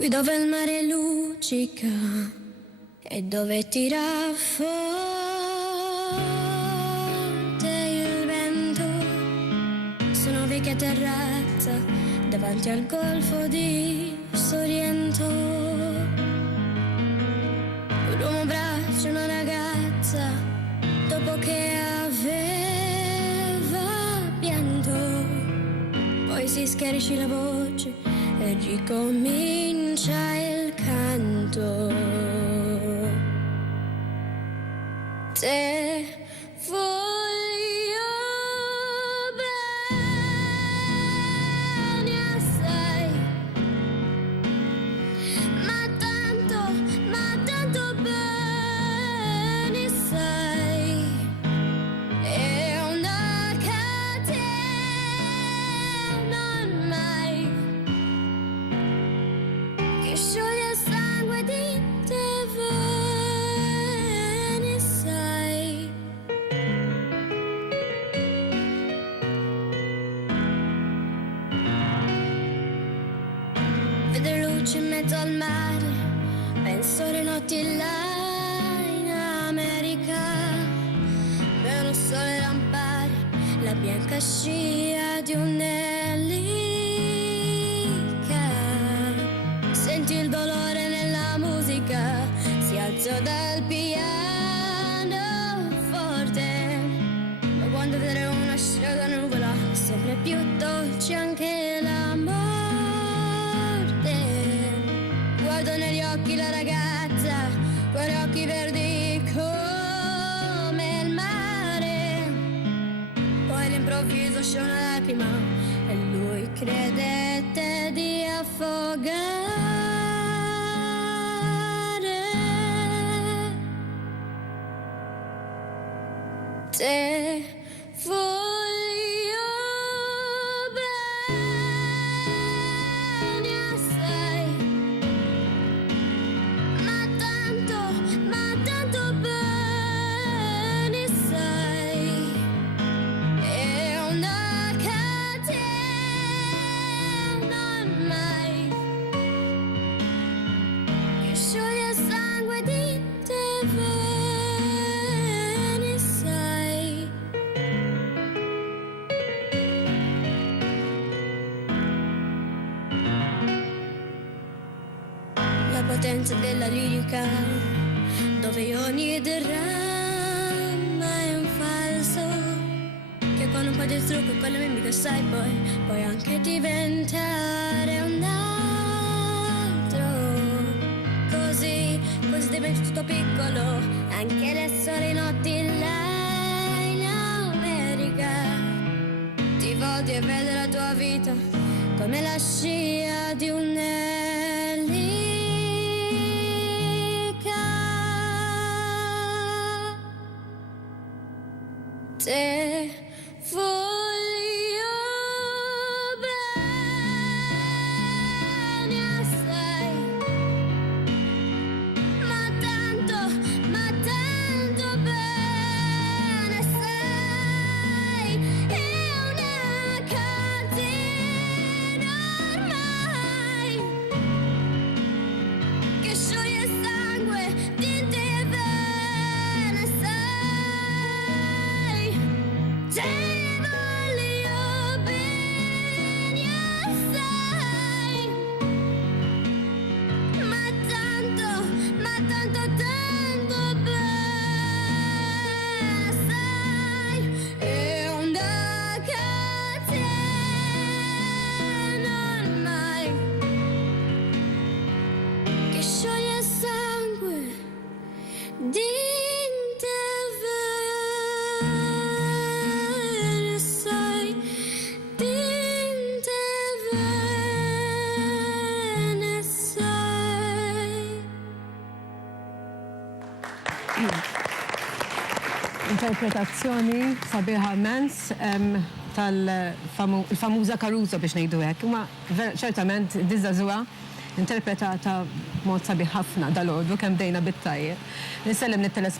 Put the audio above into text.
qui dove il mare luccica e dove tira forte il vento, sono vecchia terrazza davanti al golfo di Sorrento. Un uomo abbraccia una ragazza dopo che aveva pianto, poi si schiarisce la voce e ricomincia il canto. Te voglio bene assai, ma tanto bene sai, è una catena ormai che scioglie il sangue di te bene sai. Vedere luce in mezzo al mare, penso alle notti là in America, vedo il sole lampare, la bianca scia di un'elica. Senti il dolore nella musica, si alzò dal piano forte, ma quando vedere una sciolta nuvola, sempre più dolce anche la morte. Guardo negli occhi la ragazza, quegli occhi verdi come il mare, poi all'improvviso scende una lacrima e lui credette di affogare. Te voglio bene assai, ma tanto bene sai, è una catena ormai che scioglie il sangue di te bene sai. La potenza della lirica, dove ogni dramma è un falso, che con un po' di trucco e con la mimica sai puoi anche diventare un altro. Così diventi tutto piccolo, anche le sole notti là in America. Ti voglio e vedo la tua vita come la scia di un'elica. Te voglio bene assai, ma tanto bene sai, è una catena ormai che scioglie il sangue di te bene sai. Te voglio bene assai, ma tanto bene sai, è una catena ormai che scioglie il sangue di te bene sai, di te bene sai. Interpretazzjoni sabiħa immens tal-famuża Caruso biex ngħidu hekk. Imma ċertament Diżażuha interpretata mod sabiħ ħafna dal-għodu kemm bdejna bit-tajjeb. Nisellem lit-telespettatori.